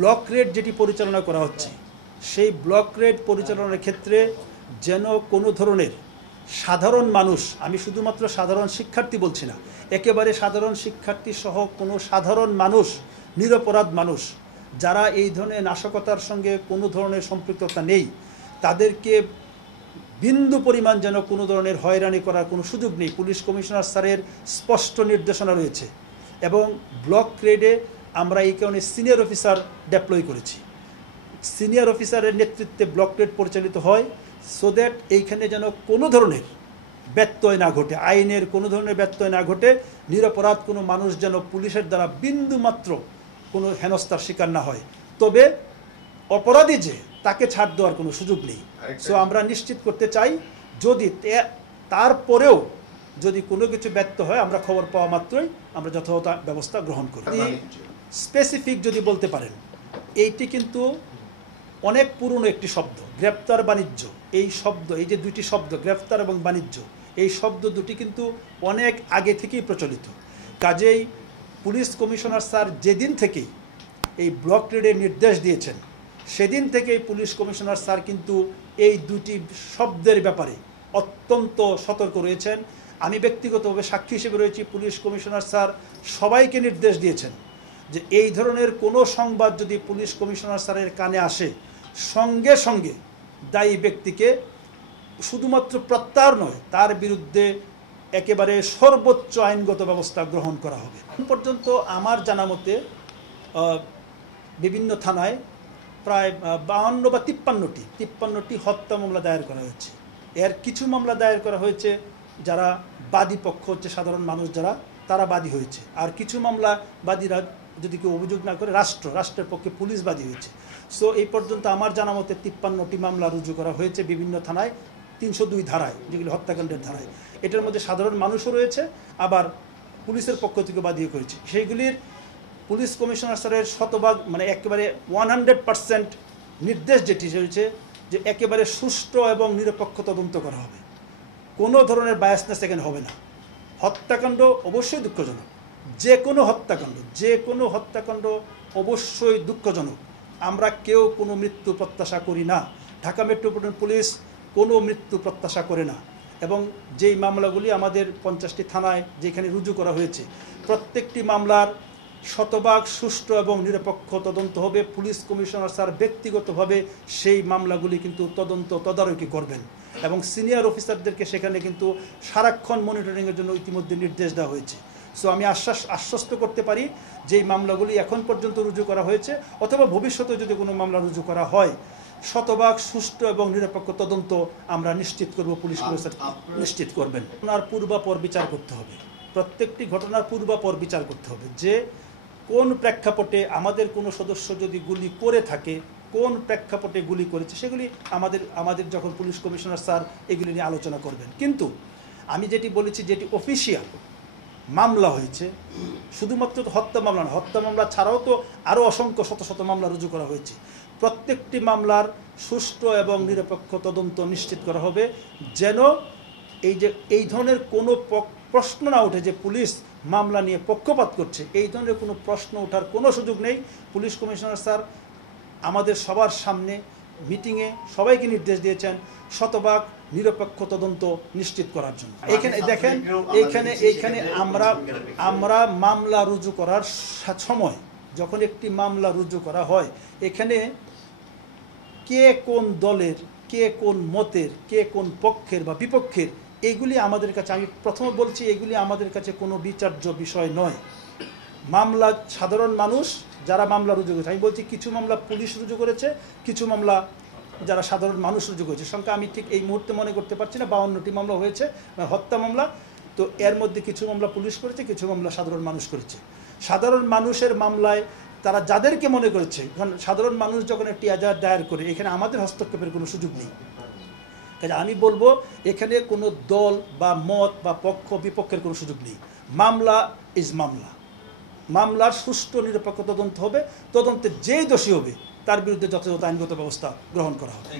Block red যেটি পরিচালনা করা হচ্ছে সেই ব্লক রেড পরিচালনার ক্ষেত্রে যেন কোনো ধরনের সাধারণ মানুষ, আমি শুধুমাত্র সাধারণ শিক্ষার্থী বলছি না, একেবারে সাধারণ শিক্ষার্থী সহ কোনো সাধারণ মানুষ, নিরপরাধ মানুষ যারা এই ধরনের নাশকতার সঙ্গে কোনো ধরনের সম্পৃক্ততা নেই, তাদেরকে বিন্দু পরিমাণ যেন কোনো ধরনের হয়রানি করার কোনো সুযোগ নেই। পুলিশ কমিশনার স্যারের স্পষ্ট নির্দেশনা রয়েছে এবং ব্লক রেডে আমরা এই কারণে সিনিয়র অফিসার ডেপ্লয় করেছি। সিনিয়র অফিসারের নেতৃত্বে ব্লক রেড পরিচালিত হয় সো দ্যাট এইখানে যেন কোনো ধরনের ব্যত্যয় না ঘটে, আইনের কোনো ধরনের ব্যত্যয় না ঘটে, নিরপরাধ কোনো মানুষ যেন পুলিশের দ্বারা বিন্দুমাত্র কোনো হেনস্থার শিকার না হয়। তবে অপরাধী যে তাকে ছাড় দেওয়ার কোনো সুযোগ নেই। সো আমরা নিশ্চিত করতে চাই যদি তারপরেও যদি কোনো কিছু ব্যর্থ হয় আমরা খবর পাওয়া মাত্রই আমরা যথাযথ ব্যবস্থা গ্রহণ করি। স্পেসিফিক যদি বলতে পারেন, এইটি কিন্তু অনেক পুরনো একটি শব্দ, গ্রেপ্তার বাণিজ্য। এই শব্দ, এই যে দুইটি শব্দ গ্রেপ্তার এবং বাণিজ্য, এই শব্দ দুটি কিন্তু অনেক আগে থেকেই প্রচলিত। কাজেই পুলিশ কমিশনার স্যার যেদিন থেকেই এই ব্লক রেডের নির্দেশ দিয়েছেন সেদিন থেকেই পুলিশ কমিশনার স্যার কিন্তু এই দুটি শব্দের ব্যাপারে অত্যন্ত সতর্ক রয়েছেন। আমি ব্যক্তিগতভাবে সাক্ষী হিসেবে রয়েছি। পুলিশ কমিশনার স্যার সবাইকে নির্দেশ দিয়েছেন যে এই ধরনের কোনো সংবাদ যদি পুলিশ কমিশনার স্যারের কানে আসে সঙ্গে সঙ্গে দায়ী ব্যক্তিকে শুধুমাত্র প্রত্যাহার নয়, তার বিরুদ্ধে একেবারে সর্বোচ্চ আইনগত ব্যবস্থা গ্রহণ করা হবে। এখন পর্যন্ত আমার জানা মতে বিভিন্ন থানায় প্রায় 52 বা 53টি হত্যা মামলা দায়ের করা হয়েছে। এর কিছু মামলা দায়ের করা হয়েছে যারা বাদী পক্ষ হচ্ছে সাধারণ মানুষ যারা, তারা বাদী হয়েছে। আর কিছু মামলা বাদীরা যদি কেউ অভিযোগ না করে রাষ্ট্রের পক্ষে পুলিশ বাদী হয়েছে। সো এই পর্যন্ত আমার জানা মতে 53টি মামলা রুজু করা হয়েছে বিভিন্ন থানায়, 302 ধারায়, যেগুলি হত্যাকাণ্ডের ধারায়। এটার মধ্যে সাধারণ মানুষও রয়েছে, আবার পুলিশের পক্ষ থেকে বাদী করেছে। সেইগুলির পুলিশ কমিশনার স্যারের শতভাগ মানে একেবারে 100% নির্দেশ যেটি হয়েছে যে একেবারে সুষ্ঠু এবং নিরপেক্ষ তদন্ত করা হবে, কোনো ধরনের বায়াসনেস এখানে হবে না। হত্যাকাণ্ড অবশ্যই দুঃখজনক, যে কোনো হত্যাকাণ্ড অবশ্যই দুঃখজনক। আমরা কেউ কোনো মৃত্যু প্রত্যাশা করি না। ঢাকা মেট্রোপলিটন পুলিশ কোনো মৃত্যু প্রত্যাশা করে না। এবং যেই মামলাগুলি আমাদের 50টি থানায় যেখানে রুজু করা হয়েছে, প্রত্যেকটি মামলার শতভাগ সুষ্ঠু এবং নিরপেক্ষ তদন্ত হবে। পুলিশ কমিশনার স্যার ব্যক্তিগতভাবে সেই মামলাগুলি কিন্তু তদারকি করবেন এবং সিনিয়র অফিসারদেরকে সেখানে কিন্তু সারাক্ষণ মনিটরিংয়ের জন্য ইতিমধ্যে নির্দেশ দেওয়া হয়েছে। সো আমি আশ্বস্ত করতে পারি যে এই মামলাগুলি এখন পর্যন্ত রুজু করা হয়েছে অথবা ভবিষ্যতে যদি কোনো মামলা রুজু করা হয় শতভাগ সুষ্ঠু এবং নিরপেক্ষ তদন্ত আমরা নিশ্চিত করব, পুলিশ কমিশনার নিশ্চিত করবেন। ঘটনার পূর্বাপর বিচার করতে হবে, প্রত্যেকটি ঘটনার পূর্বাপর বিচার করতে হবে যে কোন প্রেক্ষাপটে আমাদের কোনো সদস্য যদি গুলি করে থাকে, কোন প্রেক্ষাপটে গুলি করেছে, সেগুলি আমাদের যখন পুলিশ কমিশনার স্যার এগুলি নিয়ে আলোচনা করবেন। কিন্তু আমি যেটি বলেছি, যেটি অফিসিয়াল মামলা হয়েছে, শুধুমাত্র হত্যা মামলা না, হত্যা মামলা ছাড়াও তো আরও অসংখ্য শত মামলা রুজু করা হয়েছে। প্রত্যেকটি মামলার সুষ্ঠু এবং নিরপেক্ষ তদন্ত নিশ্চিত করা হবে, যেন এই ধরনের কোনো প্রশ্ন না ওঠে যে পুলিশ মামলা নিয়ে পক্ষপাত করছে। এই ধরনের কোনো প্রশ্ন ওঠার কোনো সুযোগ নেই। পুলিশ কমিশনার স্যার আমাদের সবার সামনে মিটিংয়ে সবাইকে নির্দেশ দিয়েছেন শতভাগ নিরপেক্ষ তদন্ত নিশ্চিত করার জন্য। এখানে দেখেন, এইখানে আমরা মামলা রুজু করার সময় যখন একটি মামলা রুজু করা হয়, এখানে কে কোন দলের, কে কোন মতের, কে কোন পক্ষের বা বিপক্ষের, এগুলি আমাদের কাছে, আমি প্রথমে বলছি, এগুলি আমাদের কাছে কোনো বিচার্য বিষয় নয়। মামলা সাধারণ মানুষ যারা মামলা রুজু করেছে, আমি বলছি কিছু মামলা পুলিশ রুজু করেছে, কিছু মামলা যারা সাধারণ মানুষ রুজু করেছে। সংখ্যা আমি ঠিক এই মুহূর্তে মনে করতে পারছি না, 52টি মামলা হয়েছে হত্যা মামলা। তো এর মধ্যে কিছু মামলা পুলিশ করেছে, কিছু মামলা সাধারণ মানুষ করেছে। সাধারণ মানুষের মামলায় তারা যাদেরকে মনে করেছে, কারণ সাধারণ মানুষ যখন একটি এজাহার দায়ের করে এখানে আমাদের হস্তক্ষেপের কোনো সুযোগ নেই। কাজে আমি বলবো এখানে কোনো দল বা মত বা পক্ষ বিপক্ষের কোনো সুযোগ নেই। মামলা ইজ মামলা, মামলার সুষ্ঠু নিরপেক্ষ তদন্ত হবে, তদন্তে যেই দোষী হবে তার বিরুদ্ধে যথাযথ আইনগত ব্যবস্থা গ্রহণ করা হবে।